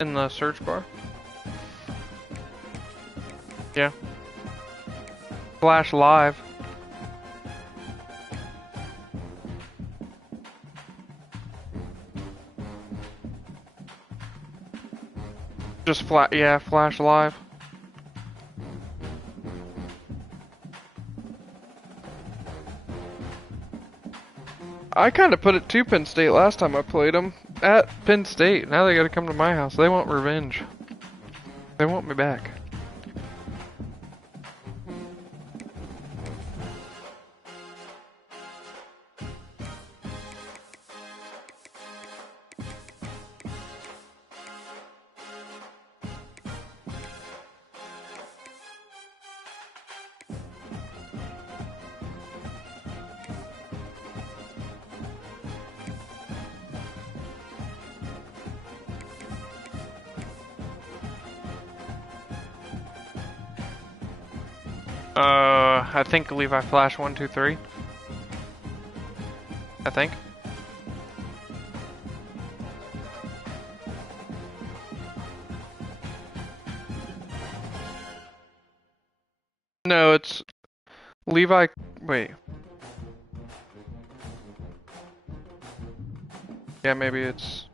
In the search bar. Yeah. Flash live. Just yeah, flash live. I kind of put it to Penn State last time I played them. At Penn State. Now they gotta come to my house. They want revenge. They want me back. I think Levi Flash 1, 2, 3. I think. No, it's Levi. Wait. Yeah, maybe it's.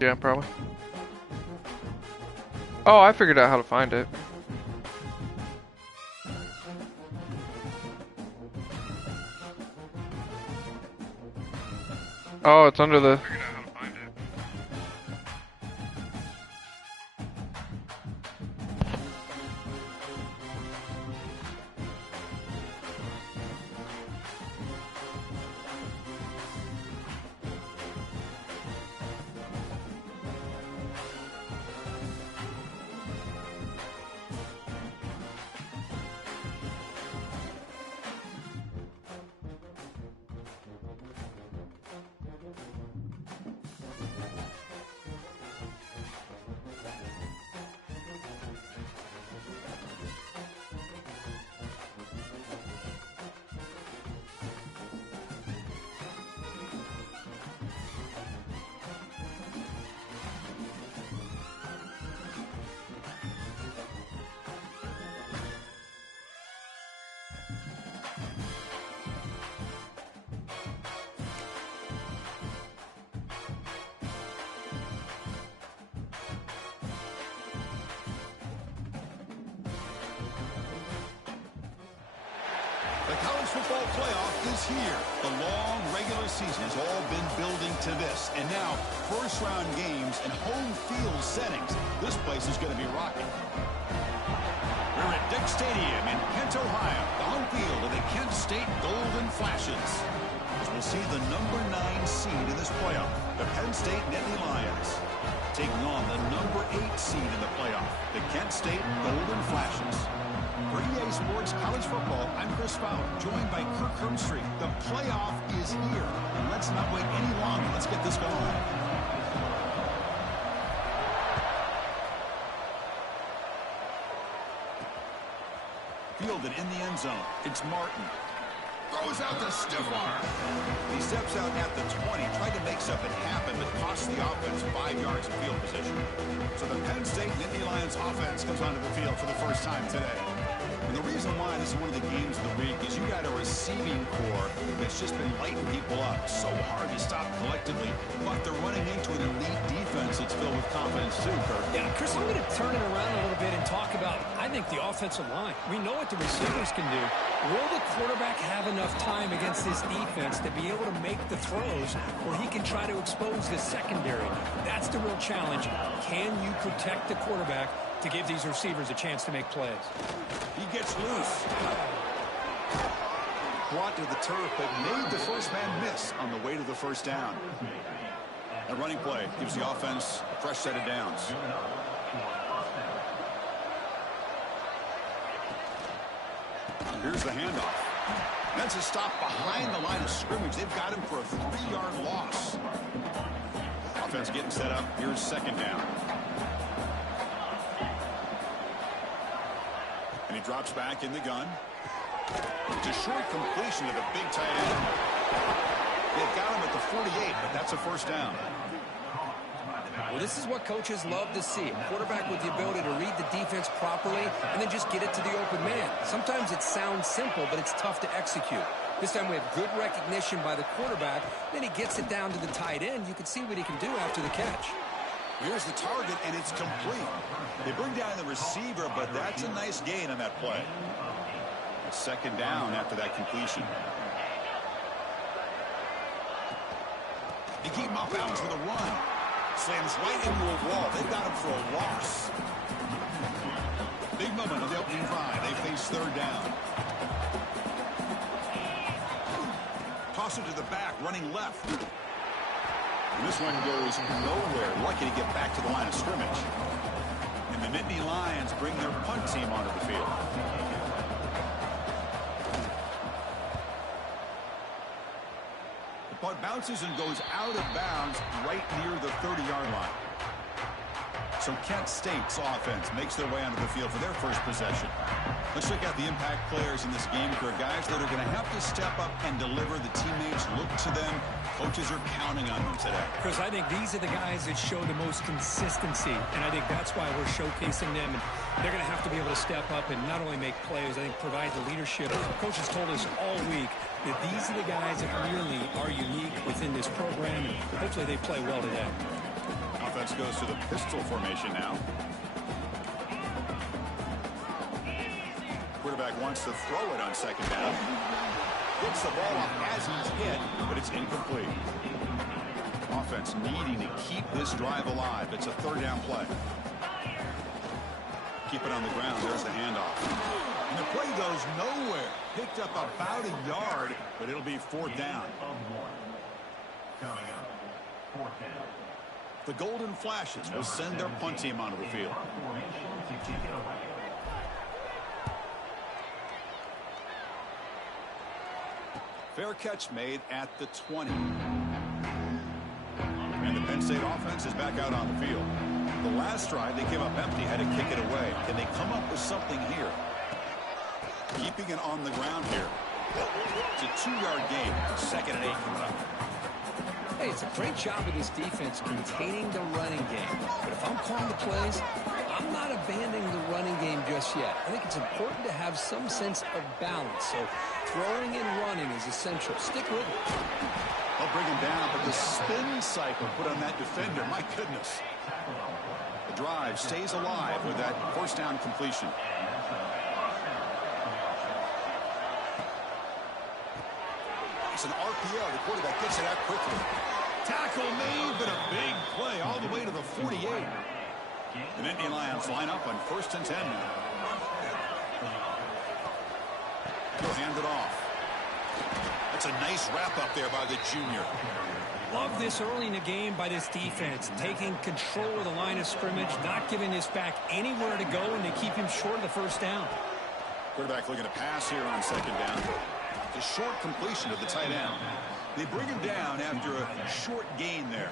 Yeah, probably. Oh, I figured out how to find it. Oh, it's under the... The college football playoff is here. The long regular season has all been building to this. And now, first-round games and home field settings. This place is going to be rocking. We're at Dick Stadium in Kent, Ohio, the home field of the Kent State Golden Flashes. As we'll see the number 9 seed in this playoff, the Penn State Nittany Lions, taking on the number 8 seed in the playoff, the Kent State Golden Flashes. For EA Sports College Football, I'm Chris Fowler, joined by Kirk Herbstreit. The playoff is here, and let's not wait any longer. Let's get this going. Fielded in the end zone. It's Martin. Throws out the stiff arm. He steps out at the 20, tried to make something happen, but cost the offense 5 yards of field position. So the Penn State Nittany Lions offense comes onto the field for the first time today. And the reason why this is one of the games of the week is you got a receiving core that's just been lighting people up. So hard to stop collectively, but they're running into an elite defense that's filled with confidence too, Kirk. Yeah, Chris, I'm going to turn it around a little bit and talk about, I think, the offensive line. We know what the receivers can do. Will the quarterback have enough time against this defense to be able to make the throws where he can try to expose the secondary? That's the real challenge. Can you protect the quarterback to give these receivers a chance to make plays? He gets loose. Brought to the turf, but made the first man miss on the way to the first down. A running play gives the offense a fresh set of downs. Here's the handoff. That's a stop behind the line of scrimmage. They've got him for a 3-yard loss. Offense getting set up. Here's second down. And he drops back in the gun. It's a short completion to the big tight end. They've got him at the 48, but that's a first down. Well, this is what coaches love to see. A quarterback with the ability to read the defense properly and then just get it to the open man. Sometimes it sounds simple, but it's tough to execute. This time we have good recognition by the quarterback. Then he gets it down to the tight end. You can see what he can do after the catch. Here's the target, and it's complete. They bring down the receiver, but that's a nice gain on that play. It's second down after that completion. They keep him off bounds with a run. Slams right into a wall. They've got him for a loss. Big moment on the opening drive. They face third down. Toss it to the back, running left. And this one goes nowhere. Lucky to get back to the line of scrimmage. And the Nittany Lions bring their punt team onto the field. The punt bounces and goes out of bounds right near the 30-yard line. So Kent State's offense makes their way onto the field for their first possession. Let's check out the impact players in this game. There are guys that are going to have to step up and deliver. The teammates look to them. Coaches are counting on them today. Chris, I think these are the guys that show the most consistency, and I think that's why we're showcasing them. And they're going to have to be able to step up and not only make plays, I think provide the leadership. Coaches told us all week that these are the guys that really are unique within this program, and hopefully they play well today. Offense goes to the pistol formation now. Quarterback wants to throw it on second down. Gets the ball off as he's hit, but it's incomplete. Offense needing to keep this drive alive. It's a third down play. Keep it on the ground. There's the handoff. And the play goes nowhere. Picked up about a yard, but it'll be fourth down. The Golden Flashes will send their punt team onto the field. Fair catch made at the 20. And the Penn State offense is back out on the field. The last drive, they came up empty, had to kick it away. Can they come up with something here? Keeping it on the ground here. It's a 2-yard gain. Second and 8 coming up. Hey, it's a great job of this defense containing the running game. But if I'm calling the plays, I'm not abandoning the running game just yet. I think it's important to have some sense of balance. So throwing and running is essential. Stick with it. They'll bring him down, but the spin cycle put on that defender, my goodness. The drive stays alive with that first down completion. It's an RPO. The quarterback gets it out quickly. Tackle made, but a big play all the way to the 48. The Nittany Lions line up on 1st and 10 now. He'll hand it off. That's a nice wrap up there by the junior. Love this early in the game by this defense, taking control of the line of scrimmage, not giving this back anywhere to go, and they keep him short of the first down. Quarterback looking to pass here on second down. It's a short completion to the tight end. They bring him down after a short gain there.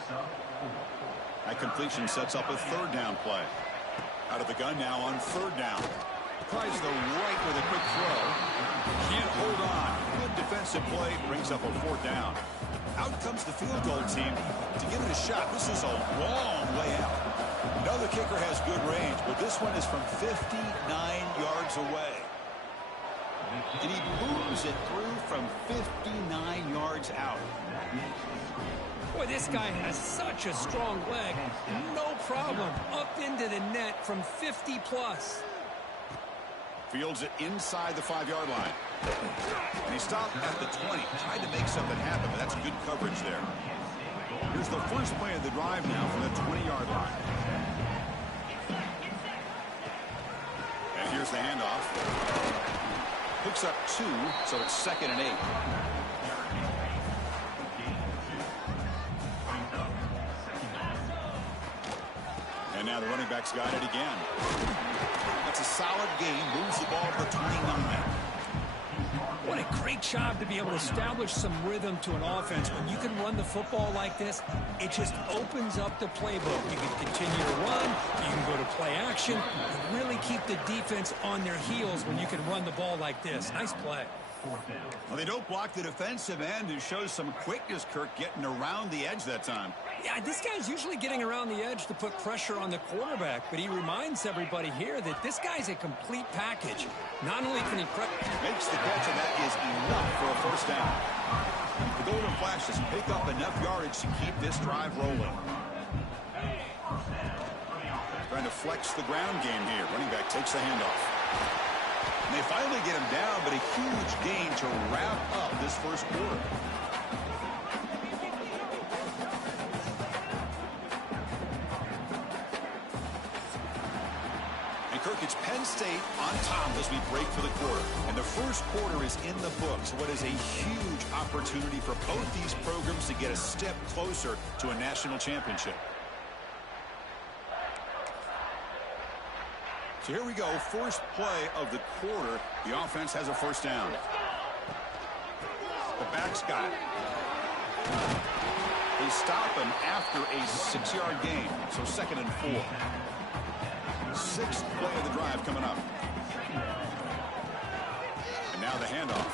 That completion sets up a third down play. Out of the gun now on third down. Tries the right with a quick throw. Can't hold on. Good defensive play. Brings up a fourth down. Out comes the field goal team to give it a shot. This is a long way out. We know the kicker has good range, but this one is from 59 yards away. And he booms it through from 59 yards out. Boy, this guy has such a strong leg. No problem. Up into the net from 50+. Fields it inside the 5-yard line. And he stopped at the 20. Tried to make something happen, but that's good coverage there. Here's the first play of the drive now from the 20-yard line. And here's the handoff. Picks up 2, so it's 2nd and 8. And now the running back's got it again. That's a solid gain. Moves the ball to the 29. What a great job to be able to establish some rhythm to an offense. When you can run the football like this, it just opens up the playbook. You can continue to run, you can go to play action, and really keep the defense on their heels when you can run the ball like this. Nice play. Well, they don't block the defensive end, who shows some quickness, Kirk, getting around the edge that time. Yeah, this guy's usually getting around the edge to put pressure on the quarterback, but he reminds everybody here that this guy's a complete package. Not only can he makes the catch, and that is enough for a first down. The Golden Flashes pick up enough yardage to keep this drive rolling. Trying to flex the ground game here. Running back takes the handoff. And they finally get him down, but a huge gain to wrap up this first quarter. And Kirk, it's Penn State on top as we break for the quarter. And the first quarter is in the books. What is a huge opportunity for both these programs to get a step closer to a national championship. So here we go, first play of the quarter. The offense has a first down. The back's got it. They stop him after a 6-yard gain, so 2nd and 4. 6th play of the drive coming up. And now the handoff.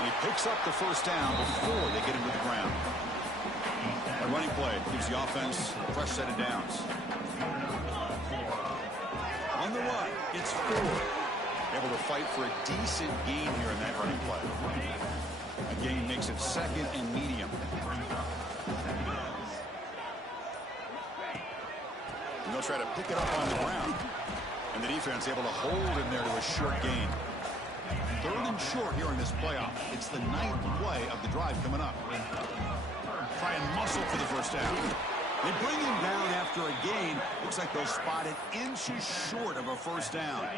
And he picks up the first down before they get him to the ground. A running play gives the offense a fresh set of downs. On the run, it's 4. Able to fight for a decent gain here in that running play. A gain makes it 2nd and medium. And they'll try to pick it up on the ground. And the defense able to hold him there to a short gain. 3rd and short here in this playoff. It's the 9th play of the drive coming up. Try and muscle for the first down. They bring him down after a gain. Looks like they'll spot it inches short of a first down.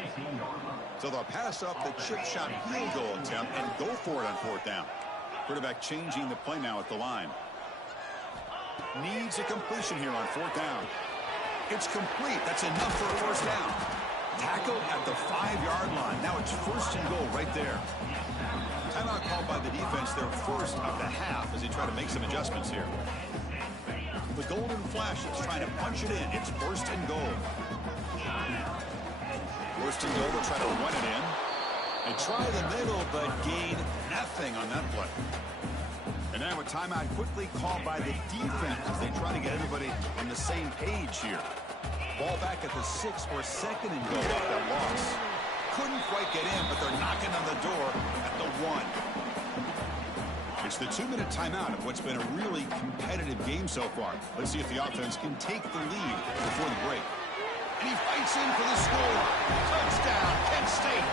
So they'll pass up the chip shot field goal attempt and go for it on 4th down. Quarterback changing the play now at the line. Needs a completion here on 4th down. It's complete. That's enough for a first down. Tackle at the 5-yard line. Now it's 1st and goal right there. Timeout called by the defense, their first of the half, as they try to make some adjustments here. The Golden Flashes trying to punch it in. It's 1st and goal. 1st and goal. They'll try to run it in. They try the middle, but gain nothing on that play. And now a timeout quickly called by the defense as they try to get everybody on the same page here. Ball back at the 6 or 2nd and goal off that loss. Couldn't quite get in, but they're knocking on the door at the 1. It's the 2-minute timeout of what's been a really competitive game so far. Let's see if the offense can take the lead before the break. And he fights in for the score. Touchdown, Penn State.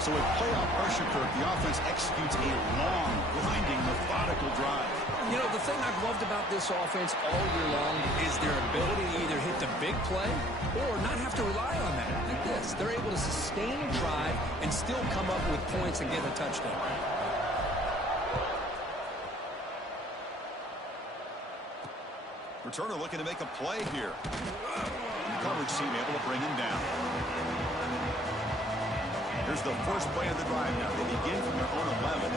So with playoff pressure, Kirk, the offense executes a long, grinding, methodical drive. You know, the thing I've loved about this offense all year long is their ability to either hit the big play or not have to rely on that. Like this, they're able to sustain a drive and still come up with points and get a touchdown. Returner looking to make a play here. And the coverage team able to bring him down. Here's the first play of the drive now. They begin from their own 11.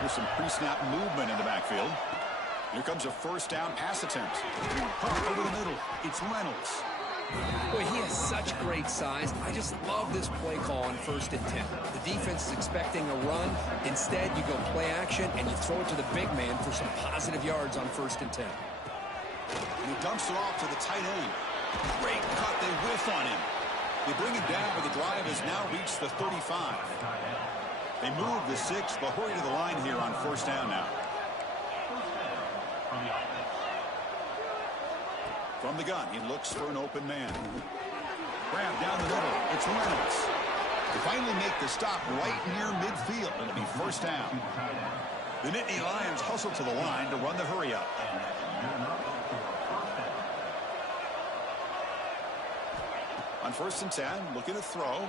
Here's some pre-snap movement in the backfield. Here comes a first down pass attempt. Over the middle, it's Reynolds. Boy, he has such great size. I just love this play call on 1st and 10. The defense is expecting a run. Instead, you go play action, and you throw it to the big man for some positive yards on 1st and 10. And he dumps it off to the tight end. Great cut. They whiff on him. They bring him down, but the drive has now reached the 35. They move the 6. They'll hurry to the line here on 1st down now. From the gun, he looks for an open man. Grab down the middle. It's Reynolds. They finally make the stop right near midfield. It'll be 1st down. The Nittany Lions hustle to the line to run the hurry up. On 1st and 10, looking to throw.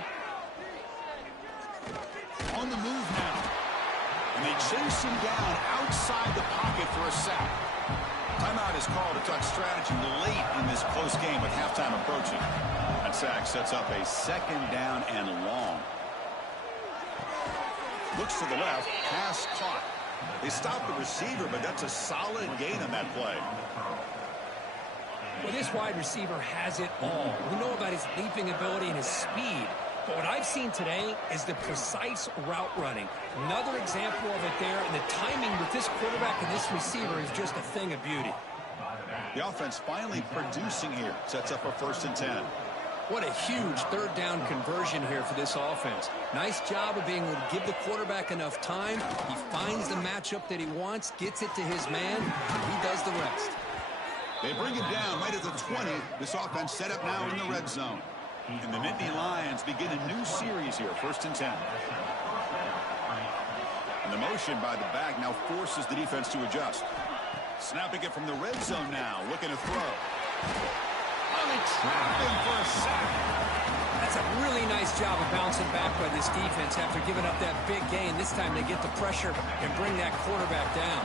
On the move now. And they chase him down outside the pocket for a sack. Timeout is called to talk strategy late in this close game with halftime approaching. That sack sets up a 2nd down and long. Looks to the left, pass caught. They stopped the receiver, but that's a solid gain on that play. Well, this wide receiver has it all. We know about his leaping ability and his speed. But what I've seen today is the precise route running. Another example of it there, and the timing with this quarterback and this receiver is just a thing of beauty. The offense finally producing here. Sets up a 1st and 10. What a huge 3rd down conversion here for this offense. Nice job of being able to give the quarterback enough time. He finds the matchup that he wants, gets it to his man, and he does the rest. They bring him down right at the 20. This offense set up now in the red zone. And the Nittany Lions begin a new series here, 1st and 10. And the motion by the back now forces the defense to adjust. Snapping it from the red zone now, looking to throw. Oh, they trap him for a sack. That's a really nice job of bouncing back by this defense after giving up that big gain. This time they get the pressure and bring that quarterback down.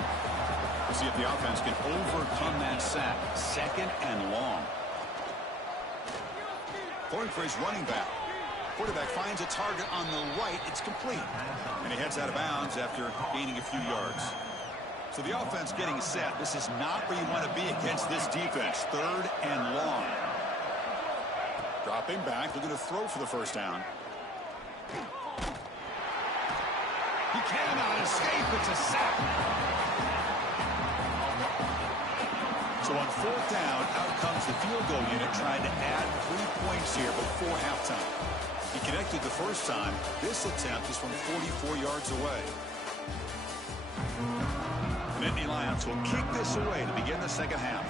We'll see if the offense can overcome that sack. 2nd and long. Throwing for his running back. Quarterback finds a target on the right. It's complete. And he heads out of bounds after gaining a few yards. So the offense getting set. This is not where you want to be against this defense. 3rd and long. Dropping back, looking to throw for the 1st down. He cannot escape. It's a sack. So on 4th down, out comes the field goal unit trying to add 3 points here before halftime. He connected the 1st time. This attempt is from 44 yards away. The Nittany Lions will kick this away to begin the 2nd half.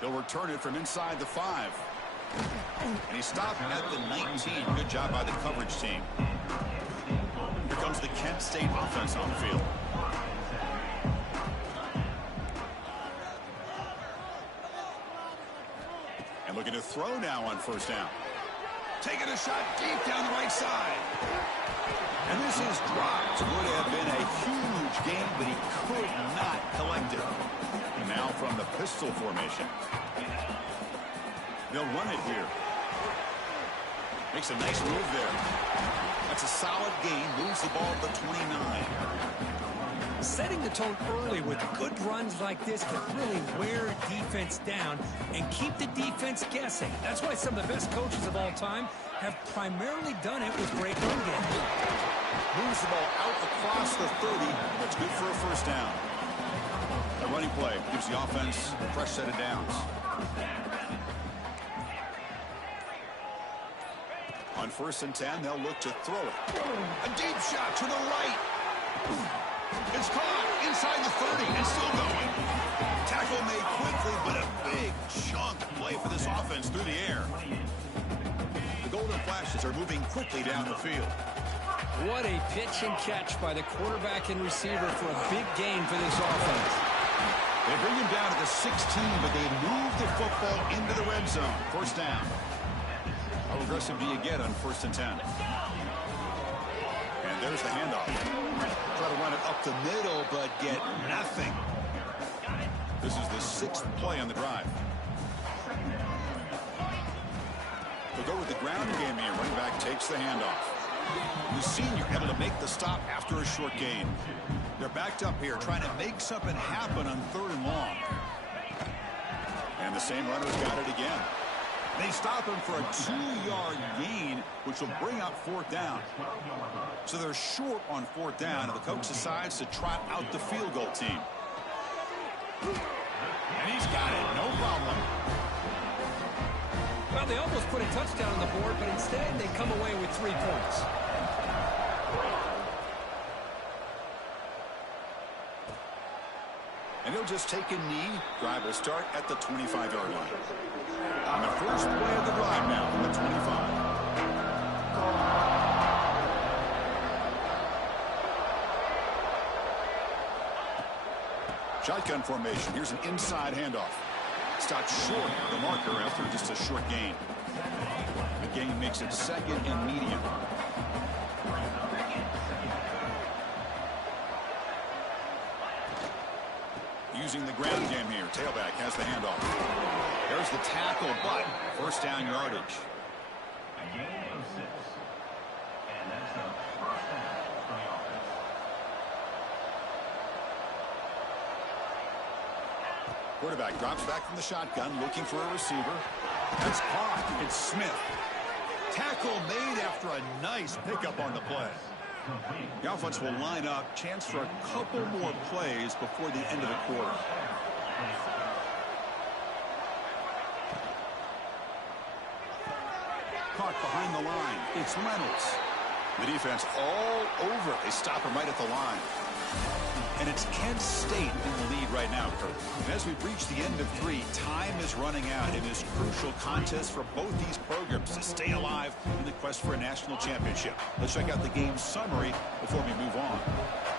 He'll return it from inside the 5. And he stopped at the 19. Good job by the coverage team. Here comes the Kent State offense on the field. And looking to throw now on 1st down. Taking a shot deep down the right side. And this is dropped. Would have been a huge gain, but he could not collect it. And now from the pistol formation. They'll run it here. Makes a nice move there. That's a solid gain. Moves the ball to the 29. Setting the tone early with good runs like this can really wear defense down and keep the defense guessing. That's why some of the best coaches of all time have primarily done it with great run games. Moves the ball out across the 30. That's good for a 1st down. A running play gives the offense a fresh set of downs. On 1st and 10, they'll look to throw it. A deep shot to the right. It's caught inside the 30 and still going. Tackle made quickly, but a big chunk play for this offense through the air. The Golden Flashes are moving quickly down the field. What a pitch and catch by the quarterback and receiver for a big gain for this offense. They bring him down to the 16, but they move the football into the red zone. 1st down. How aggressive do you get on 1st and 10? And there's the handoff. Try to run it up the middle, but get nothing. This is the 6th play on the drive. They'll go with the ground game here. Running back takes the handoff. The senior able to make the stop after a short gain. They're backed up here trying to make something happen on 3rd and long. And the same runner's got it again. They stop him for a 2-yard gain, which will bring up 4th down. So they're short on 4th down, and the coach decides to trot out the field goal team. And he's got it, no problem. Well, they almost put a touchdown on the board, but instead they come away with 3 points. And he'll just take a knee. Drive will start at the 25-yard line. On the first play of the drive now from the 25. Shotgun formation. Here's an inside handoff. Stopped short of the marker after just a short gain. The gain makes it 2nd and medium. using the ground game here. Tailback has the handoff. There's the tackle, but first down yardage. A gain of 6. And that's the first down for the offense. Quarterback drops back from the shotgun, looking for a receiver. That's caught. It's Smith. Tackle made after a nice pickup on the play. The offense will line up. Chance for a couple more plays before the end of the quarter. Caught behind the line. It's Reynolds. The defense all over. They stop him right at the line. And it's Kent State in the lead right now, Kurt. And as we reach the end of 3, time is running out in this crucial contest for both these programs to stay alive in the quest for a national championship. Let's check out the game summary before we move on.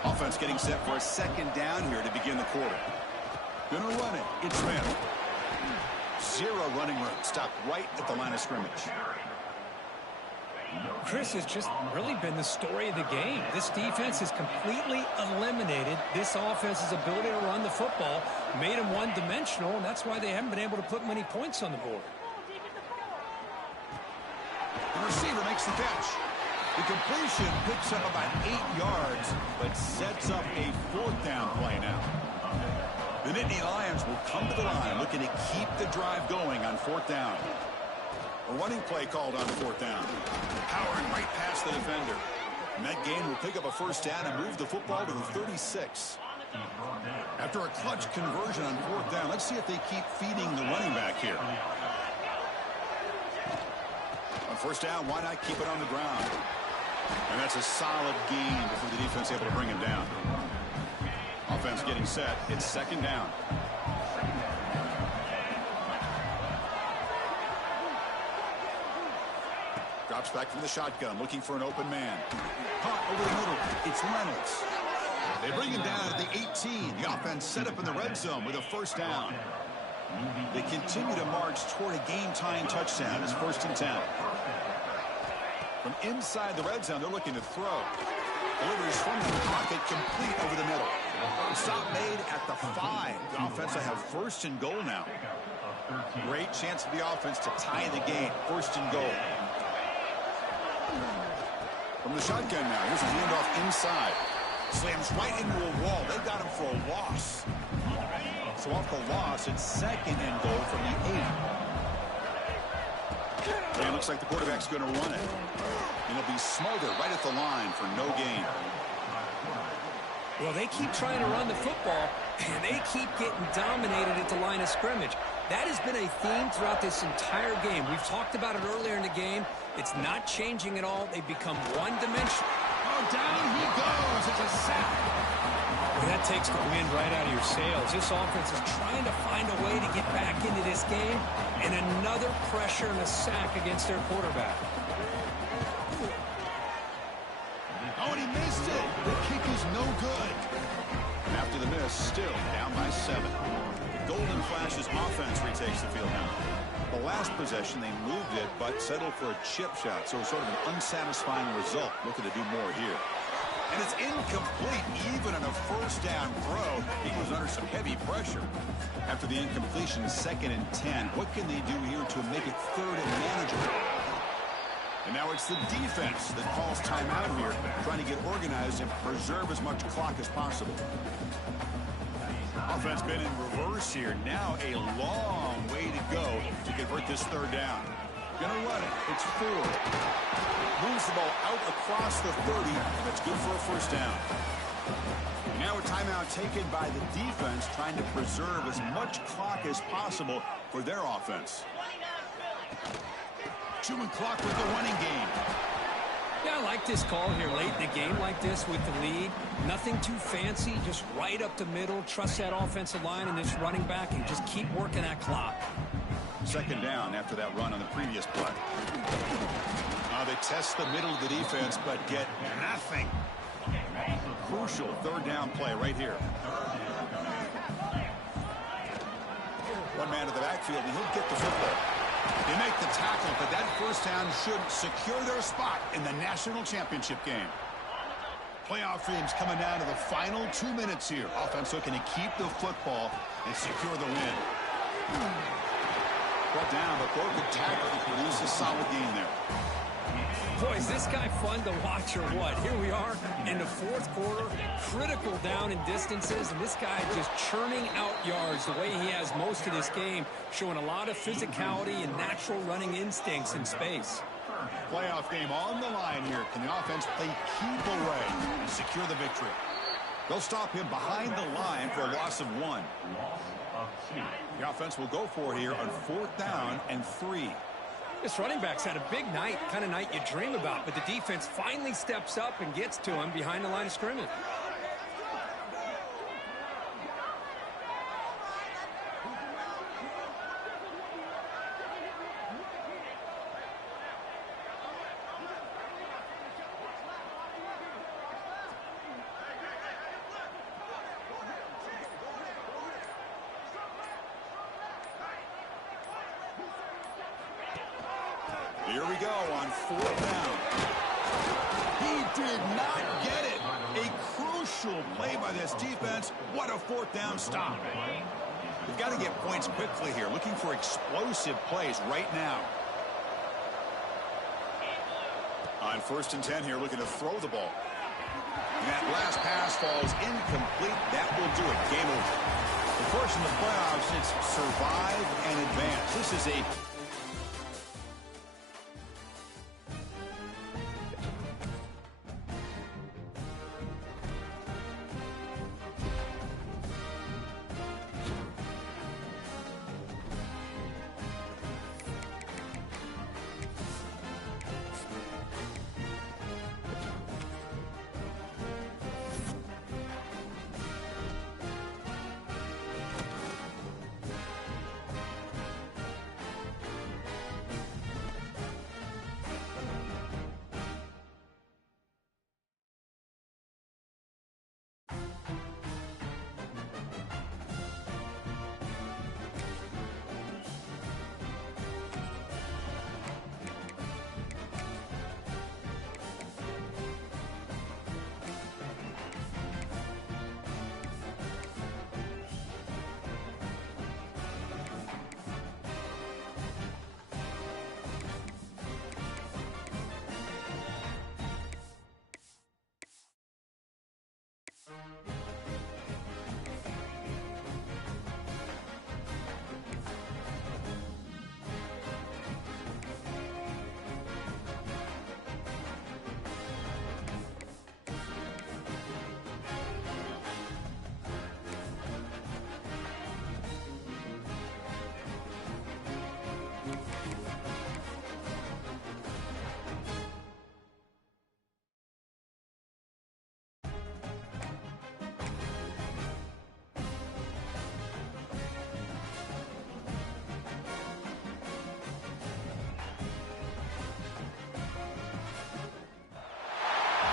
Offense getting set for a second down here to begin the quarter. Gonna run it. It's Smith. 0 running room. Stopped right at the line of scrimmage. Chris, has just really been the story of the game. This defense has completely eliminated this offense's ability to run the football, made them one-dimensional, and that's why they haven't been able to put many points on the board. The receiver makes the catch. The completion picks up about 8 yards, but sets up a 4th down play now. The Nittany Lions will come to the line looking to keep the drive going on 4th down. A running play called on 4th down. Powering right past the defender. And that gain will pick up a first down and move the football to the 36. After a clutch conversion on 4th down, let's see if they keep feeding the running back here. On first down, why not keep it on the ground? And that's a solid gain before the defense able to bring him down. Offense getting set. It's second down. Drops back from the shotgun, looking for an open man. Caught over the middle. It's Reynolds. They bring him down at the 18. The offense set up in the red zone with a first down. They continue to march toward a game-tying touchdown. It's 1st and 10. From inside the red zone, they're looking to throw. Delivers from the pocket, complete over the middle. Stop made at the 5. The offense will have 1st and goal now. Great chance for the offense to tie the game. 1st and goal. From the shotgun now, here's a handoff inside. Slams right into a wall. They got him for a loss. So off the loss, it's 2nd and goal from the 8. And it looks like the quarterback's going to run it. And it'll be smothered right at the line for no gain. Well, they keep trying to run the football, and they keep getting dominated at the line of scrimmage. That has been a theme throughout this entire game. We've talked about it earlier in the game. It's not changing at all. They've become one-dimensional. Oh, down he goes. It's a sack. Well, that takes the wind right out of your sails. This offense is trying to find a way to get back into this game, and another pressure and a sack against their quarterback. Oh, and he missed it. The kick is no good. And after the miss, still down by 7. Golden Flash's offense retakes the field now. The last possession, they moved it, but settled for a chip shot. So sort of an unsatisfying result. Looking to do more here. And it's incomplete, even on a first down throw. He was under some heavy pressure. After the incompletion, 2nd and 10. What can they do here to make it 3rd and manageable? And now it's the defense that calls timeout here, trying to get organized and preserve as much clock as possible. Offense been in reverse here. Now a long way to go to convert this 3rd down. Gonna run it. It's Ford. Moves the ball out across the 30. That's good for a first down. And now a timeout taken by the defense, trying to preserve as much clock as possible for their offense. Chewing clock with the running game. Yeah, I like this call here late in the game like this with the lead. Nothing too fancy, just right up the middle. Trust that offensive line and this running back and just keep working that clock. 2nd down after that run on the previous play. They test the middle of the defense, but get nothing. Crucial 3rd down play right here. One man to the backfield, and he'll get the football. They make the tackle, but that first down should secure their spot in the national championship game. Playoff games coming down to the final 2 minutes here. Offense looking to keep the football and secure the win. Brought down, but broken tackle to produce a solid gain there. Boy, is this guy fun to watch or what? Here we are in the fourth quarter, critical down and distances, and this guy just churning out yards the way he has most of this game, showing a lot of physicality and natural running instincts in space. Playoff game on the line here. Can the offense play keep away and secure the victory? They'll stop him behind the line for a loss of 1. The offense will go for it here on 4th down and 3. This running back's had a big night, kind of night you dream about, but the defense finally steps up and gets to him behind the line of scrimmage. Here we go on 4th down. He did not get it. A crucial play by this defense. What a 4th down stop. We've got to get points quickly here. Looking for explosive plays right now. On 1st and 10 here, looking to throw the ball. And that last pass falls incomplete. That will do it. Game over. Of course, in the playoffs, it's survive and advance. This is a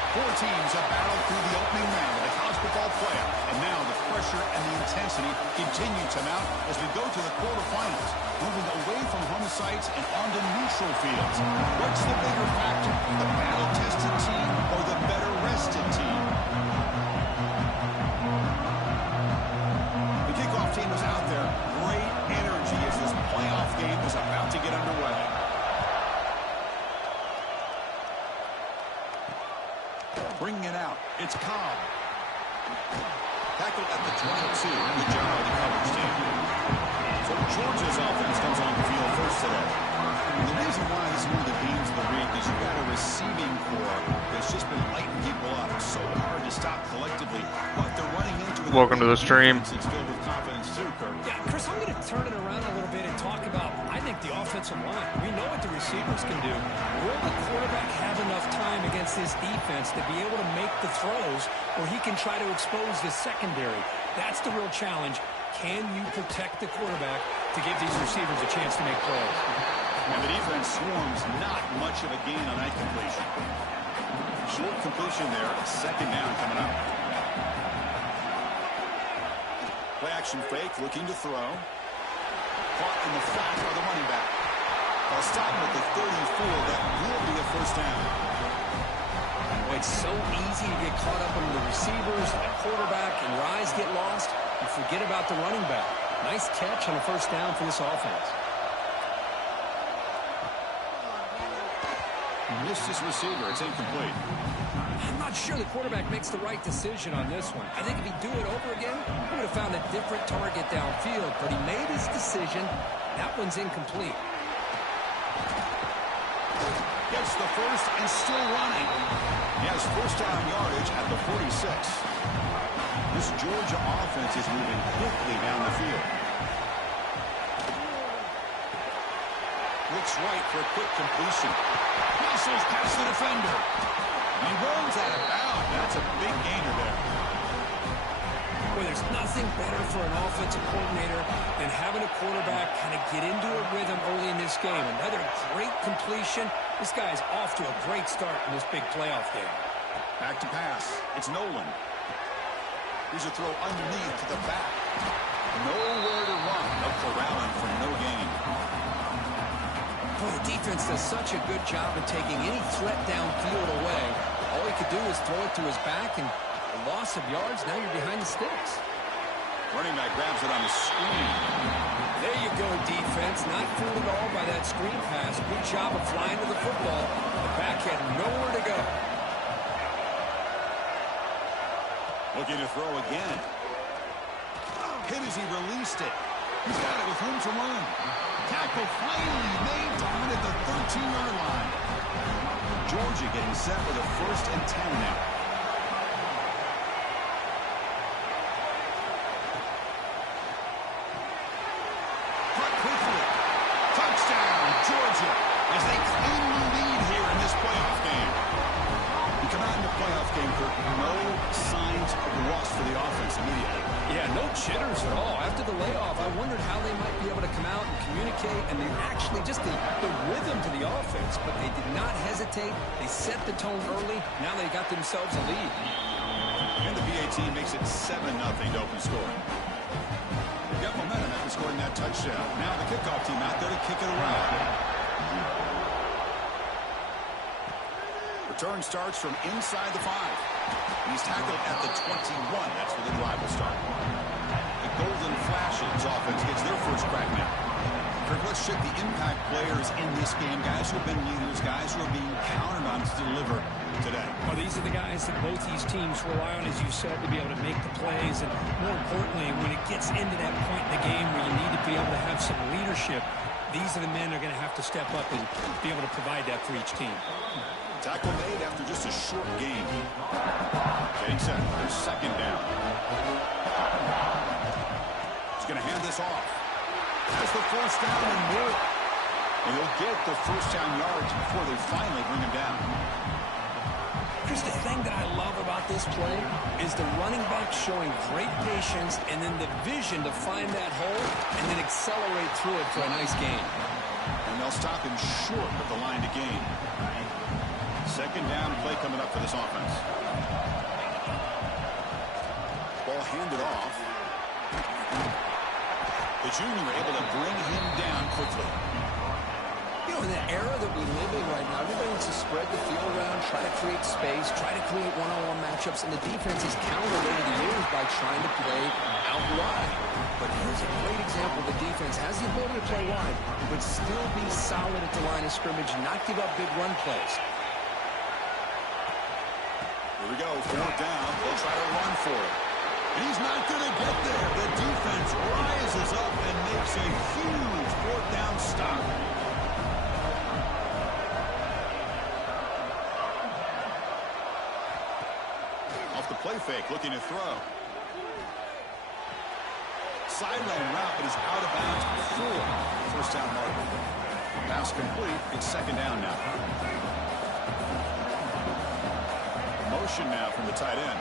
Four teams have battled through the opening round of the college football playoff, and now the pressure and the intensity continue to mount as we go to the quarterfinals, moving away from home sites and onto neutral fields. What's the bigger factor, the battle-tested team or the better-rested team? The kickoff team is out there. Great energy as this playoff game is about to get underway. Bringing it out, it's Cobb. Tackled at the 22. Good job by the coverage team. So Georgia's offense comes on the field first today. And the reason why this is one of the games of the week is you've got a receiving core that's just been lighting people up. So hard to stop collectively, but they're running into it. Welcome to the stream. It's filled with confidence too, Kirk. Yeah, Chris, I'm going to turn it around a little bit and talk about, I think, the offensive line. We know what the receivers can do. Will the quarterback have enough time against this defense to be able to make the throws where he can try to expose the secondary? That's the real challenge. Can you protect the quarterback to give these receivers a chance to make plays? And the defense swarms not much of a gain on that completion. Short completion there, 2nd down coming up. Play action fake, looking to throw. Caught in the flat by the running back. They'll stop him at the 34. That will be a 1st down. Boy, it's so easy to get caught up in the receivers, the quarterback, and your eyes get lost. You forget about the running back. Nice catch on a first down for this offense. Missed his receiver. It's incomplete. I'm not sure the quarterback makes the right decision on this one. I think if he'd do it over again, he would have found a different target downfield, but he made his decision. That one's incomplete. Gets the first and still running. He has first down yardage at the 46. This Georgia offense is moving quickly down the field. Looks right for a quick completion. Muscles past the defender. He runs out of bounds. That's a big gainer there. Well, there's nothing better for an offensive coordinator than having a quarterback kind of get into a rhythm early in this game. Another great completion. This guy's off to a great start in this big playoff game. Back to pass. It's Nolan. Here's a throw underneath to the back. Nowhere to run. No corralling for no gain. Well, the defense does such a good job of taking any threat downfield away. All he could do is throw it to his back, and a loss of yards, now you're behind the sticks. Running back grabs it on the screen. There you go, defense. Not fooled at all by that screen pass. Good job of flying to the football. The back had nowhere to go. Looking to throw again. Hit as he released it. He's got it with room to run. Tackle finally made to win at the 13-yard line. Georgia getting set with a 1st and 10 now. Cut quickly. Touchdown, Georgia, as they claim the lead here in this playoff game. We come out in the playoff game, Kirk, no signs of rust for the offense immediately. Yeah, no jitters at all. After the layoff, I wondered how they might be able to come out and communicate, and they actually just the rhythm to the offense, but they did not hesitate. They set the tone early. Now they got themselves a lead. And the VA team makes it 7-0 to open scoring. They got momentum after scoring that touchdown. Now the kickoff team out there to kick it around. Return starts from inside the 5. He's tackled at the 21. That's where the drive will start. The Golden Flashes offense gets their first crack now. Kirk, let's check the impact players in this game. Guys who have been leaders, guys who are being counted on to deliver today. Well, these are the guys that both these teams rely on, as you said, to be able to make the plays. And more importantly, when it gets into that point in the game where you need to be able to have some leadership, these are the men that are going to have to step up and be able to provide that for each team. Tackle made after just a short gain. Getting set. There's 2nd down. He's going to hand this off. Has the 1st down and more. And he'll get the 1st down yards before they finally bring him down. Chris, the thing that I love about this play is the running back showing great patience and then the vision to find that hole and then accelerate through it for a nice gain. And they'll stop him short with the line to gain. 2nd down play coming up for this offense. Ball handed off. The junior able to bring him down quickly. You know, in the era that we live in right now, everybody wants to spread the field around, try to create space, try to create one-on-one matchups, and the defense has countered over the years by trying to play out wide. But here's a great example. The defense has the ability to play wide, but still be solid at the line of scrimmage, not give up big run plays. Here we go, 4th down. They'll try to run for it. And he's not going to get there. The defense rises up and makes a huge 4th down stop. Off the play fake, looking to throw. Sideline route, but he's out of bounds before 1st down mark. Pass complete. It's 2nd down now. Motion now from the tight end.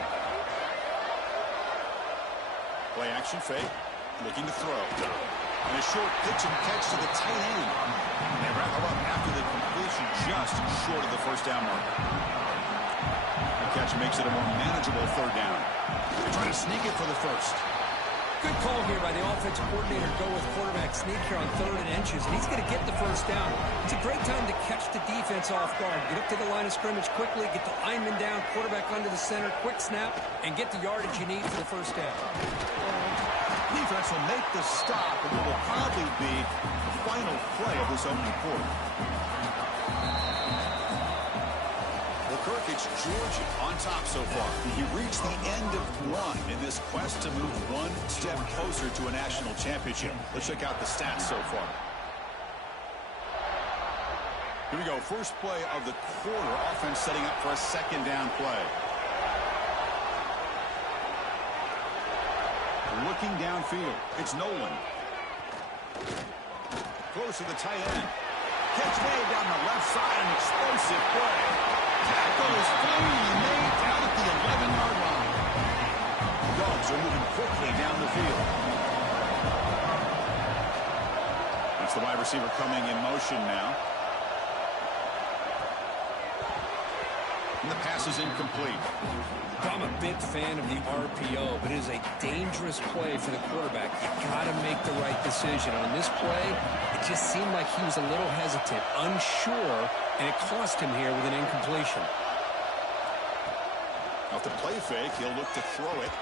Play action fake. Looking to throw. And a short pitch and catch to the tight end. They wrap him up after the completion just short of the 1st down mark. The catch makes it a more manageable 3rd down. They're trying to sneak it for the 1st. Good call here by the offensive coordinator to go with quarterback sneak here on 3rd and inches, and he's going to get the first down. It's a great time to catch the defense off guard. Get up to the line of scrimmage quickly, get the lineman down, quarterback under the center, quick snap, and get the yardage you need for the first down. Defense will make the stop, and it will probably be the final play of this opening quarter. Kirk, it's Georgia on top so far. He reached the end of one in this quest to move one step closer to a national championship. Let's check out the stats so far. Here we go. First play of the quarter. Offense setting up for a second down play. Looking downfield. It's Nolan. Close to the tight end. Catch made down the left side. An explosive play. Tackle is finally made down at the 11-yard line. The Dogs are moving quickly down the field. That's the wide receiver coming in motion now. And the pass is incomplete. I'm a big fan of the RPO, but it is a dangerous play for the quarterback. You got to make the right decision. On this play, it just seemed like he was a little hesitant, unsure, and it cost him here with an incompletion. Off the play fake, he'll look to throw it.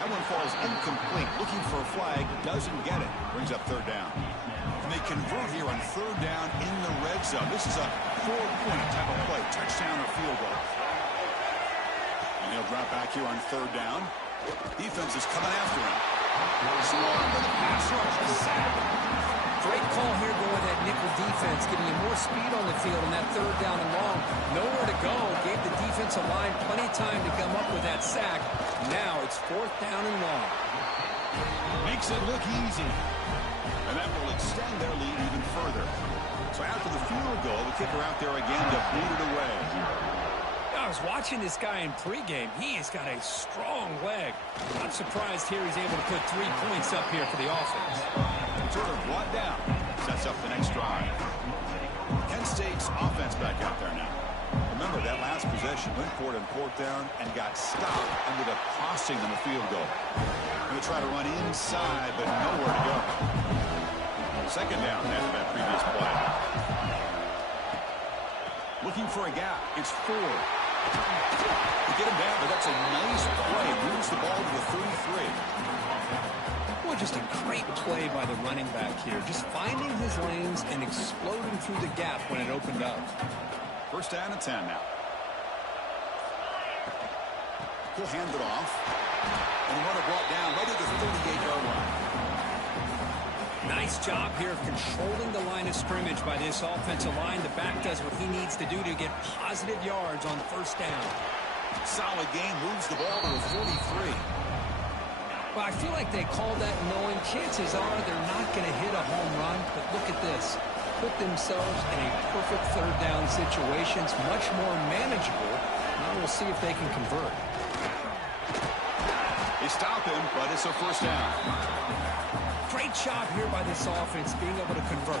That one falls incomplete. Looking for a flag, doesn't get it. Brings up 3rd down. And they convert here on 3rd down in the red zone. This is a 4-point type of play, touchdown or field goal. And he'll drop back here on 3rd down. Defense is coming after him. Swarm with the pass rush. A sack. Great call here going with that nickel defense, giving you more speed on the field on that 3rd down and long. Nowhere to go. Gave the defensive line plenty of time to come up with that sack. Now it's 4th down and long. Makes it look easy. And that will extend their lead even further. So after the field goal, the kicker out there again to boot it away. I was watching this guy in pregame. He has got a strong leg. I'm surprised here he's able to put 3 points up here for the offense. Sort of brought down. Sets up the next drive. Kent State's offense back out there now. Remember, that last possession went for it on 4th down and got stopped, ended up costing them a field goal. Going to try to run inside, but nowhere to go. 2nd down after that previous play. Looking for a gap. It's Ford. To get him down, but that's a nice play. Moves the ball to the 33. Well, just a great play by the running back here. Just finding his lanes and exploding through the gap when it opened up. 1st down and 10 now. He'll hand it off. And the runner brought down right at the 38-yard line. Nice job here of controlling the line of scrimmage by this offensive line. The back does what he needs to do to get positive yards on 1st down. Solid game. Moves the ball to the 43. Well, I feel like they called that knowing chances are they're not going to hit a home run. But look at this. Put themselves in a perfect 3rd down situation. It's much more manageable. Now we'll see if they can convert. They stop him, but it's a 1st down. Great job here by this offense being able to convert.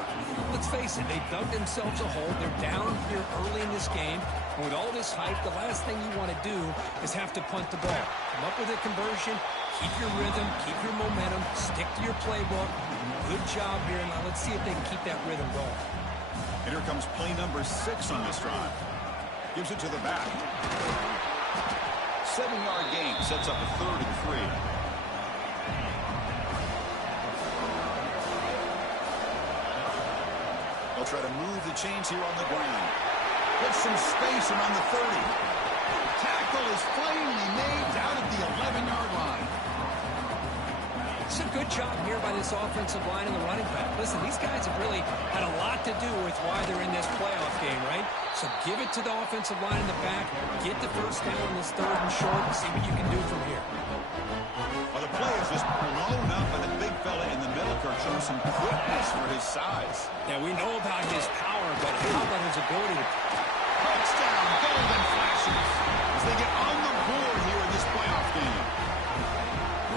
Let's face it, they dug themselves a hole. They're down here early in this game. And with all this hype, the last thing you want to do is have to punt the ball. Come up with a conversion, keep your rhythm, keep your momentum, stick to your playbook. Good job here. Now let's see if they can keep that rhythm going. And here comes play number 6 on this drive. Gives it to the back. 7-yard gain sets up a 3rd and 3. They'll try to move the chains here on the ground. Get some space around the 30. Tackle is finally made down at the 11-yard line. It's a good job here by this offensive line and the running back. Listen, these guys have really had a lot to do with why they're in this playoff game, right? So give it to the offensive line in the back. Get the 1st down in this 3rd and short and see what you can do from here. Well, the play is just blown up by the big fella in the middle. Kirk shows some quickness for his size. Yeah, we know about his power, but how about his ability to... Touchdown, golden flashes as they get on the board here in this playoff game.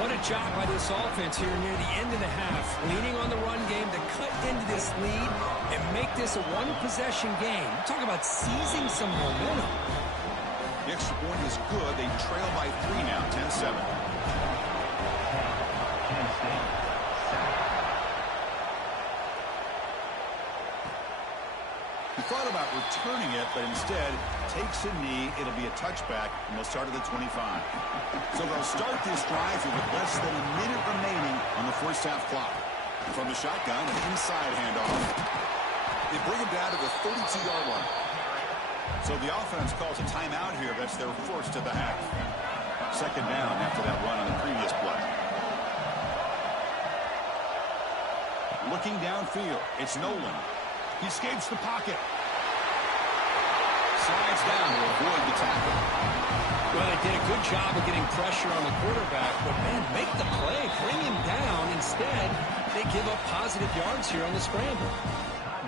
What a job by this offense here near the end of the half. Leaning on the run game to cut into this lead and make this a one-possession game. Talk about seizing some momentum. The extra point is good. They trail by 3 now, 10-7. He thought about returning it, but instead takes a knee. It'll be a touchback, and they'll start at the 25. So they'll start this drive here with less than a minute remaining on the first half clock. From the shotgun, an inside handoff. They bring him down to the 32-yard line. So the offense calls a timeout here. That's their first of the half. Second down after that run on the previous play. Looking downfield, it's Nolan. He escapes the pocket. Slides down to avoid the tackle. Well, they did a good job of getting pressure on the quarterback, but man, make the play, bring him down. Instead, they give up positive yards here on the scramble.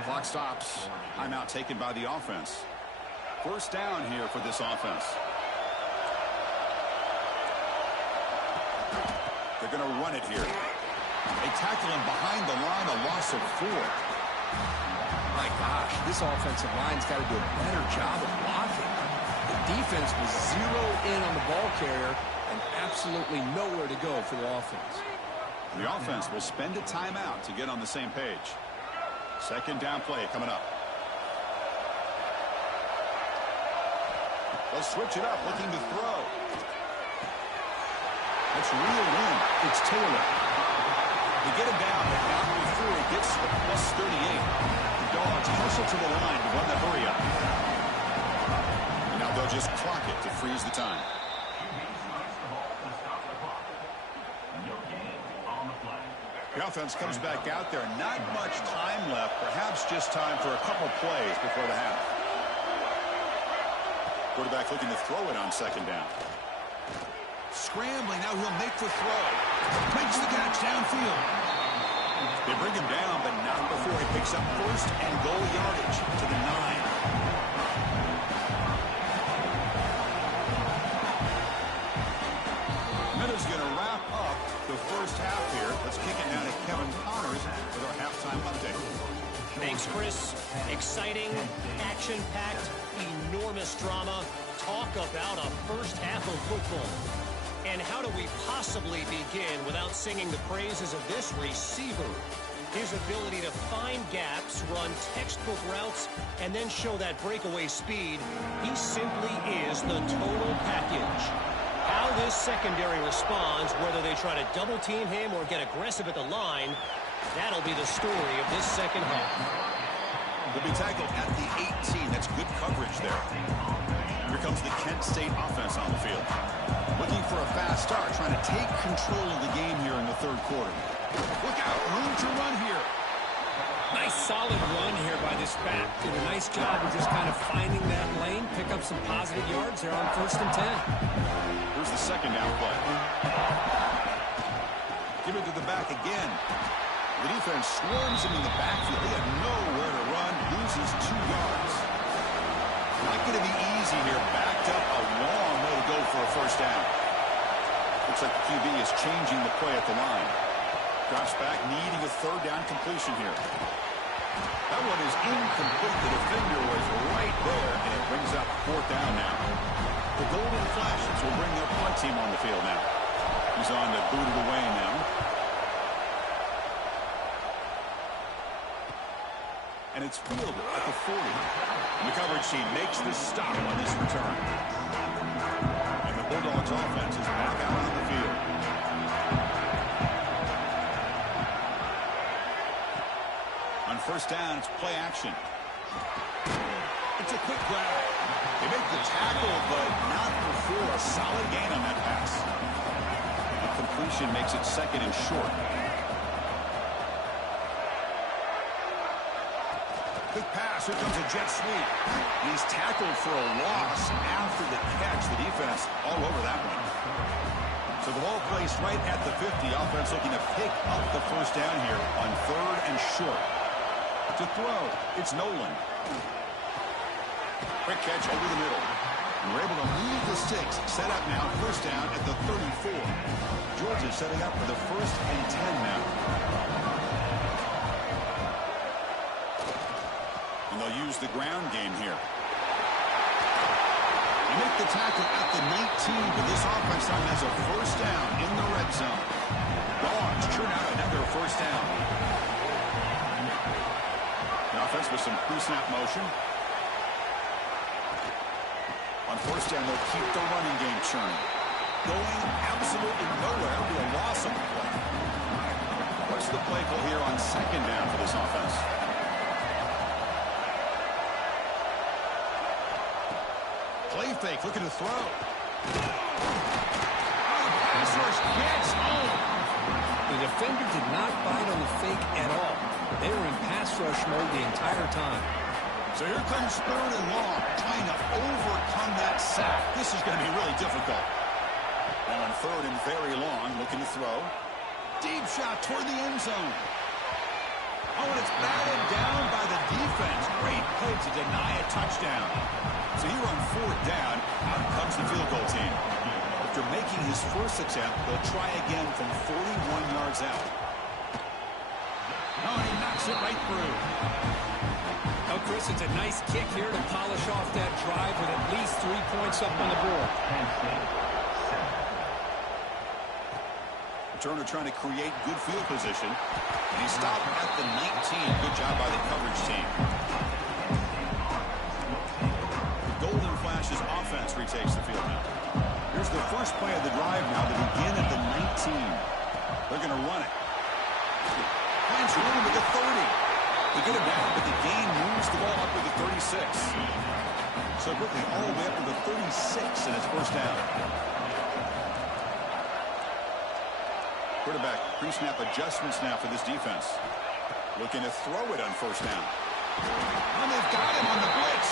Clock stops. Timeout taken by the offense. First down here for this offense. They're going to run it here. They tackle him behind the line, a loss of 4. My gosh, this offensive line's got to do a better job of blocking. The defense was zeroed in on the ball carrier and absolutely nowhere to go for the offense. The offense will spend a timeout to get on the same page. Second down play coming up. They'll switch it up, looking to throw. That's reeled in. It's Taylor. They get him down, but now before he gets to the plus 38. Dogs hustle to the line to run the hurry up. And now they'll just clock it to freeze the time. The offense comes back out there. Not much time left. Perhaps just time for a couple plays before the half. Quarterback looking to throw it on second down. Scrambling. Now he'll make the throw. Makes the catch downfield. They bring him down, but not before he picks up first and goal yardage to the 9. Miller's going to wrap up the first half here. Let's kick it now to Kevin Connors with our halftime update. Thanks, Chris. Exciting, action-packed, enormous drama. Talk about a first half of football. And how do we possibly begin without singing the praises of this receiver? His ability to find gaps, run textbook routes, and then show that breakaway speed. He simply is the total package. How this secondary responds, whether they try to double team him or get aggressive at the line, that'll be the story of this second half. He'll be tackled at the 18. That's good coverage there. Here comes the Kent State offense on the field. Looking for a fast start, trying to take control of the game here in the third quarter. Look out, room to run here. Nice solid run here by this back. Did a nice job of just kind of finding that lane, pick up some positive yards there on 1st and 10. Here's the second down play. Give it to the back again. The defense swarms him in the backfield. They have nowhere to run, loses 2 yards. Not going to be easy here. Backed up a long way to go for a first down. Looks like the QB is changing the play at the line. Drops back, needing a third down completion here. That one is incomplete. The defender was right there, and it brings up 4th down now. The Golden Flashes will bring their punt team on the field now. He's on to boot it away now. And it's fielded at the 40. The coverage team makes the stop on this return. And the Bulldogs offense is back out on the field. On first down, it's play action. It's a quick grab. They make the tackle, but not before a solid gain on that pass. The completion makes it second and short. Quick pass. Here comes a jet sweep. He's tackled for a loss after the catch. The defense all over that one. So the ball placed right at the 50. Offense looking to pick up the first down here on 3rd and short. To throw, it's Nolan. Quick catch over the middle. And we're able to move the sticks. Set up now, first down at the 34. Georgia setting up for the 1st and 10 now. And they'll use the ground game here. They make the tackle at the 19, but this offense now has a first down in the red zone. Dogs churn out another first down. The offense offense with some pre-snap motion. On first down, they'll keep the running game churning. Going absolutely nowhere will be a loss on the play. What's the play call here on second down for this offense? Play fake, looking to throw. Pass rush gets home. The defender did not bite on the fake at all. They were in pass rush mode the entire time. So here comes third and long, trying to overcome that sack. This is going to be really difficult. And on third and very long, looking to throw. Deep shot toward the end zone. Oh, and it's batted down by the defense. Great play to deny a touchdown. So here on fourth down, out comes the field goal team. After making his first attempt, they'll try again from 41 yards out. Oh, and he knocks it right through. Oh, Chris, it's a nice kick here to polish off that drive with at least 3 points up on the board. Turner trying to create good field position. And he stopped at the 19. Good job by the coverage team. Golden Flash's offense retakes the field now. Here's the first play of the drive now to begin at the 19. They're going to run it. Finds room at the 30. They get it back, but the gain moves the ball up to the 36. So quickly all the way up to the 36, and it's first down. Quarterback pre-snap adjustments now for this defense. Looking to throw it on first down. And they've got him on the blitz.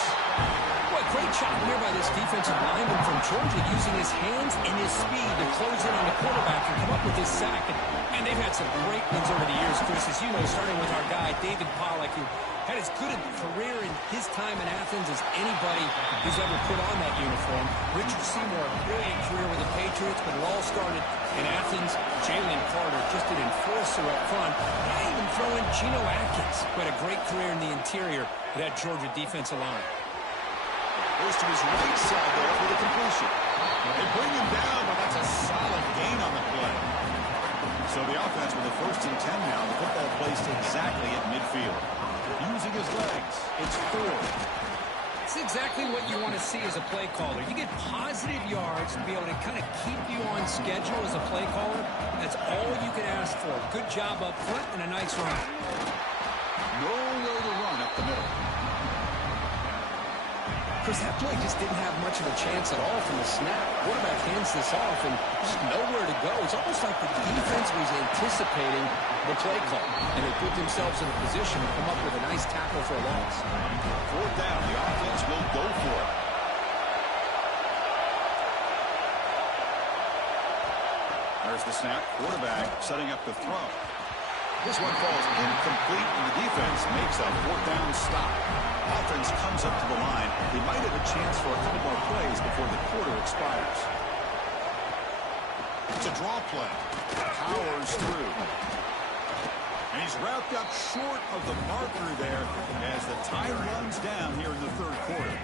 What great job here by this defensive lineman from Georgia, using his hands and his speed to close in on the quarterback and come up with this sack. And they've had some great ones over the years, Chris, as you know, starting with our guy, David Pollack, who had as good a career in his time in Athens as anybody who's ever put on that uniform. Richard Seymour, a brilliant career with the Patriots, but it all started in Athens. Jalen Carter, just an enforcer up front. And I even throw in Geno Atkins, who had a great career in the interior of that Georgia defensive line. Goes to his right side there for the completion. They bring him down, but that's a solid gain on the play. So the offense with a first and 10 now. The football placed exactly at midfield. Using his legs, it's fourth. It's exactly what you want to see as a play caller. You get positive yards to be able to kind of keep you on schedule as a play caller. That's all you can ask for. Good job up front and a nice run. Nowhere to run up the middle. Chris, that play just didn't have much of a chance at all from the snap. Quarterback hands this off and just nowhere to go. It's almost like the defense was anticipating the play call, and they put themselves in a position to come up with a nice tackle for a loss. Fourth down, the offense will go for it. There's the snap. Quarterback setting up the throw. This one falls incomplete, and the defense makes a fourth down stop. Offense comes up to the line. They might have a chance for a couple more plays before the quarter expires. It's a draw play. Powers through. And he's wrapped up short of the marker there as the time runs down here in the third quarter.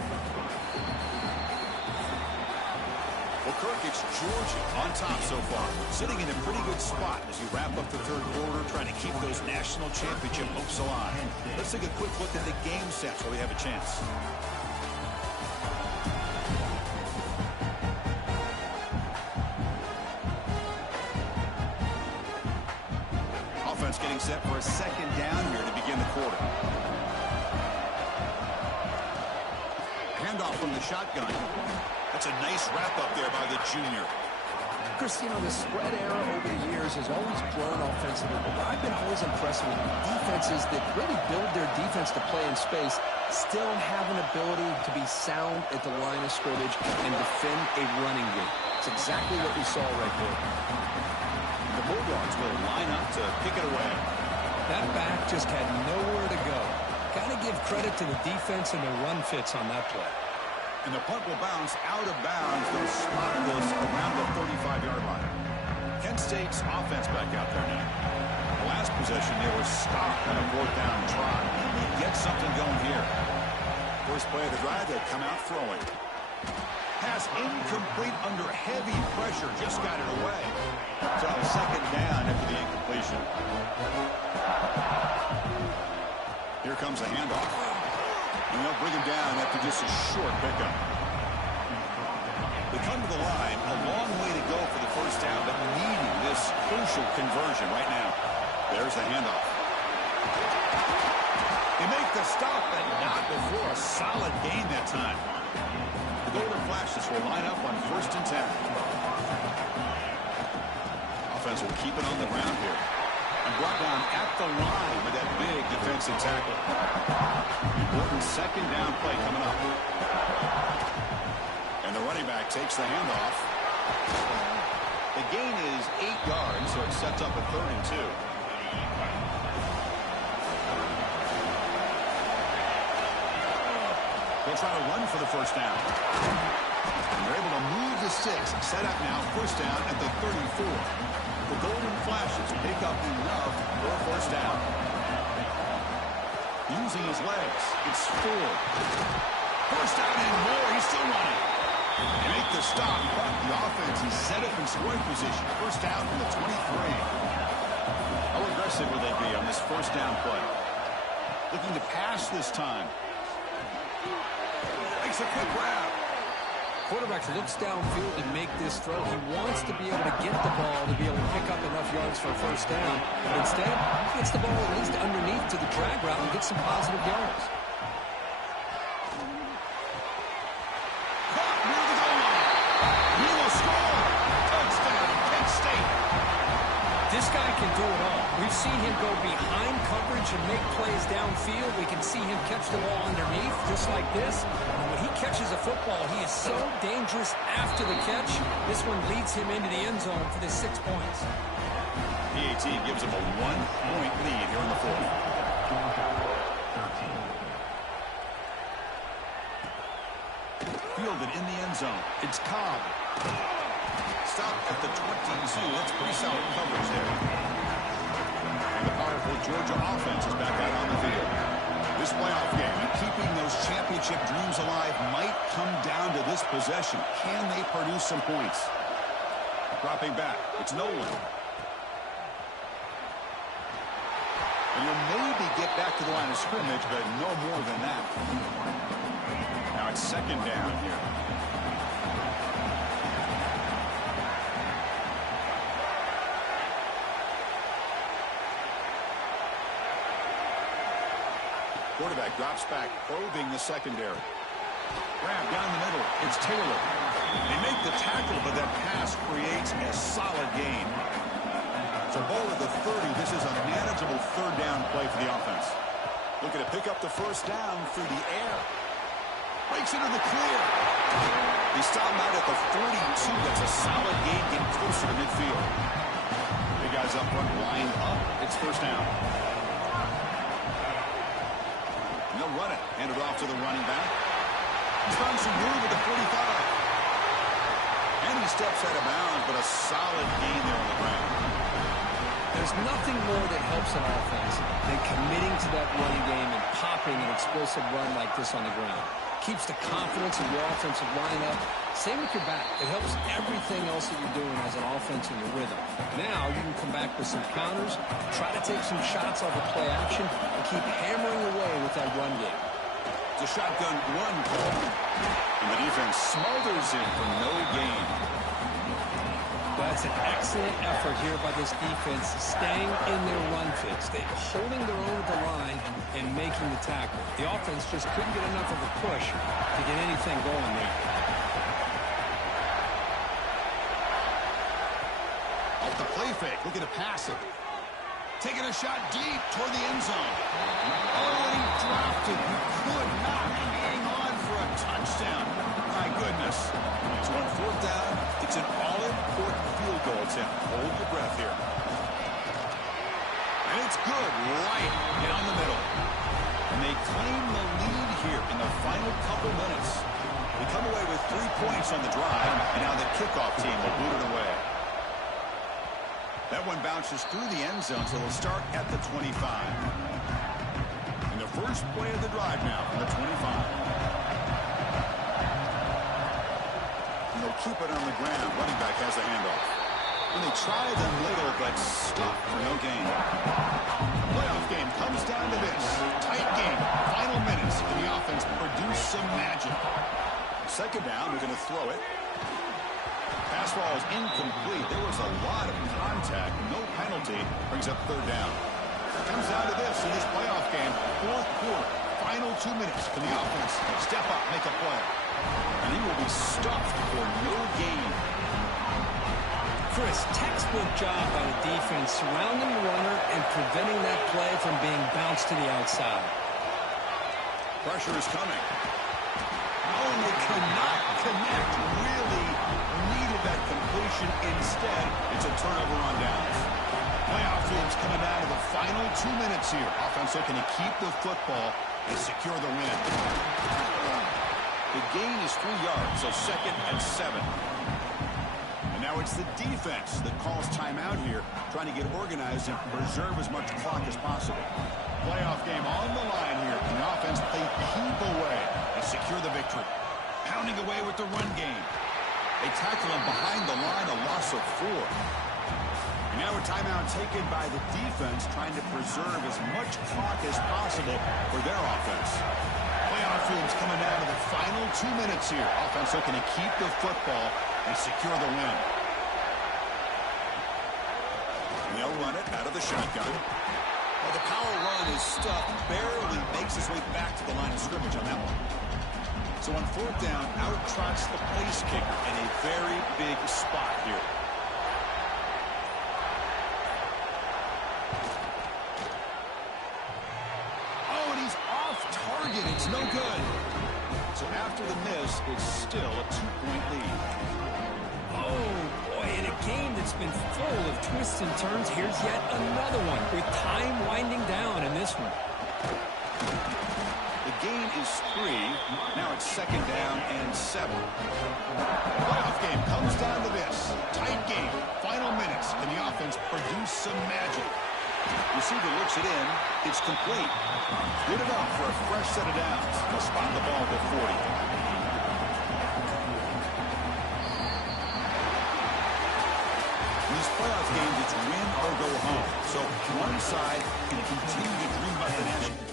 Well, Kirk, it's Georgia on top so far, sitting in a pretty good spot as you wrap up the third quarter, trying to keep those national championship hopes alive. Let's take a quick look at the game sets where we have a chance. Offense getting set for a second down here to begin the quarter. Handoff from the shotgun. That's a nice wrap-up there by the junior. Chris, you know, the spread era over the years has always grown offensively, but I've been always impressed with defenses that really build their defense to play in space, still have an ability to be sound at the line of scrimmage and defend a running game. It's exactly what we saw right there. The Bulldogs will line up to kick it away. That back just had nowhere to go. Got to give credit to the defense and the run fits on that play. And the punt will bounce out of bounds. They'll spot this around the 35-yard line. Kent State's offense back out there now. The last possession, they were stopped on a fourth down try. They get something going here. First play of the drive, they come out throwing. Pass incomplete under heavy pressure. Just got it away. So second down after the incompletion. Here comes a handoff. And they'll bring him down after just a short pickup. They come to the line, a long way to go for the first down, but needing this crucial conversion right now. There's the handoff. They make the stop, but not before a solid gain that time. The Golden Flashes will line up on 1st and 10. Offense will keep it on the ground here. And brought down at the line with that big defensive tackle. Important 2nd down play coming up. And the running back takes the handoff. The gain is 8 yards, so it sets up a 3rd and 2. They'll try to run for the first down. And they're able to move the sticks. Set up now, first down at the 34. The Golden Flashes pick up enough for a first down. Using his legs, it's Ford. First down and more, he's still running. They make the stop, but the offense is set up in scoring position. First down from the 23. How aggressive will they be on this first down play? Looking to pass this time. Makes a quick grab. Quarterback looks downfield to make this throw. He wants to be able to get the ball to be able to pick up enough yards for a first down. But instead, he gets the ball at least underneath to the drag route and gets some positive yards. Caught near the goal line. He will score. Touchdown, Penn State. This guy can do it all. We've seen him go behind coverage and make plays downfield. We can see him catch the ball underneath, just like this. And when he catches a football, he is so dangerous after the catch. This one leads him into the end zone for the 6 points. PAT gives him a 1-point lead here in the 4th. Fielded in the end zone. It's Cobb. Stop at the 22. That's pretty solid coverage there. And the powerful Georgia offense is back out on the field. This playoff game and keeping those championship dreams alive might come down to this possession. Can they produce some points? Dropping back. It's Nolan. And you'll maybe get back to the line of scrimmage, but no more than that. Now it's 2nd down here. Quarterback drops back, probing the secondary. Grab down the middle. It's Taylor. They make the tackle, but that pass creates a solid gain. So ball at the 30. This is a manageable 3rd down play for the offense. Looking to pick up the first down through the air. Breaks into the clear. He stopped out at the 42. That's a solid gain, getting closer to midfield. Big guys up front, lined up. It's first down. And they'll run it. Hand it off to the running back. He's found some room at the 45. And he steps out of bounds, but a solid gain there on the ground. There's nothing more that helps an offense than committing to that running game and popping an explosive run like this on the ground. Keeps the confidence of your offensive lineup. Same with your back. It helps everything else that you're doing as an offense in your rhythm. Now you can come back with some counters, try to take some shots off of play action, and keep hammering away with that run game. It's a shotgun run call. And the defense smothers it for no gain. That's an excellent effort here by this defense, staying in their run fix. They're holding their own at the line and making the tackle. The offense just couldn't get enough of a push to get anything going there. Off the play fake, looking to pass it. Taking a shot deep toward the end zone. Oh, and he dropped it. He could not hang on for a touchdown. My goodness. So on 4th down, it's an all-important field goal attempt. Hold your breath here. And it's good right down the middle. And they claim the lead here in the final couple minutes. They come away with 3 points on the drive, and now the kickoff team will boot it away. That one bounces through the end zone, so they'll start at the 25. And the first play of the drive now from the 25. And they'll keep it on the ground. Running back has the handoff. And they try the middle, but stop for no gain. Playoff game comes down to this. Tight game. Final minutes. And the offense produce some magic. Second down, they're going to throw it. Pass ball is incomplete. There was a lot of contact. No penalty. Brings up third down. It comes down to this in this playoff game. Fourth quarter. Final 2 minutes. Can the offense step up, make a play? And he will be stuffed for no gain. Chris, textbook job by the defense surrounding the runner and preventing that play from being bounced to the outside. Pressure is coming. Oh, and they cannot connect. Really needed that completion. Instead, it's a turnover on downs. Playoff games coming down to the final 2 minutes here. Offense looking to keep the football and secure the win. The gain is 3 yards, so 2nd and 7. And now it's the defense that calls timeout here, trying to get organized and preserve as much clock as possible. Playoff game on the line here. And the offense play keep away and secure the victory. Pounding away with the run game. They tackle him behind the line, a loss of 4. And now a timeout taken by the defense, trying to preserve as much clock as possible for their offense. Playoff games coming down to the final 2 minutes here. Offense looking to keep the football and secure the win. And they'll run it out of the shotgun. Well, the power run is stuffed, barely makes his way back to the line of scrimmage on that one. So on fourth down, out trots the place kicker in a very big spot here. Oh, and he's off target. It's no good. So after the miss, it's still a 2-point lead. Oh, boy, in a game that's been full of twists and turns, here's yet another one with time winding down in this one. The gain is 3. Now it's 2nd down and 7. Playoff game comes down to this. Tight game. Final minutes. Can the offense produce some magic? Receiver looks it in. It's complete. Good enough for a fresh set of downs. They'll spot the ball at the 40. In these playoff games, it's win or go home. So one side can continue to dream about the national